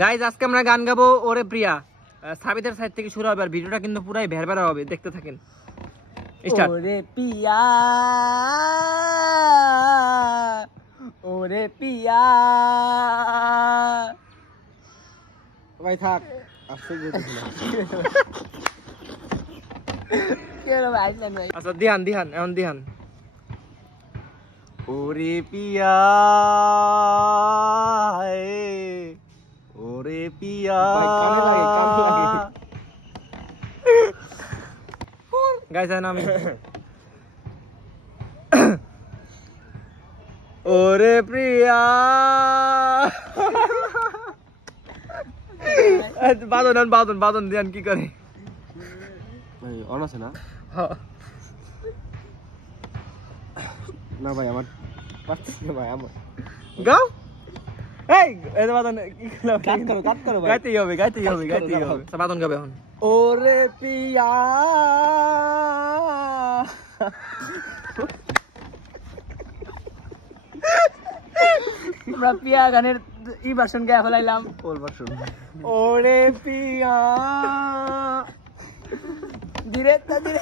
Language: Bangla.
গাইজ আজকে আমরা গান গাবো ওরে প্রিয়া। সাবিতের সাইড থেকে শুরু হবে আর ভিডিওটা কিন্তু পুরাই ভেরভেরা হবে, দেখতে থাকেন। ওরে পিয়া ওরে পিয়া ভাই থাক আশ্চর্য কি হলো ভাই আসলেন ভাই? আচ্ছা দিহান দিহান এখন দিহান। ওরে পিয়া ওরে পিয়া গাইজ আমি ওরে প্রিয়া বাদন বাদন বাদন দিয়ান কি করে ভাই অন আছে না? না ভাই আমার পাচ্ছি না ভাই আমার গাও। এই এই বাদন কি করলো? কাট করো ভাই। গাইতেই হবে গাইতেই হবে গাইতেই হবে। বাদন গাবে এখন। ওরে পিয়া আমরা পিয়া গানের ই ভার্সন গায়ে ফেলাইলাম। ওর ভার্সন। ওরে পিয়া ধীরে ধীরে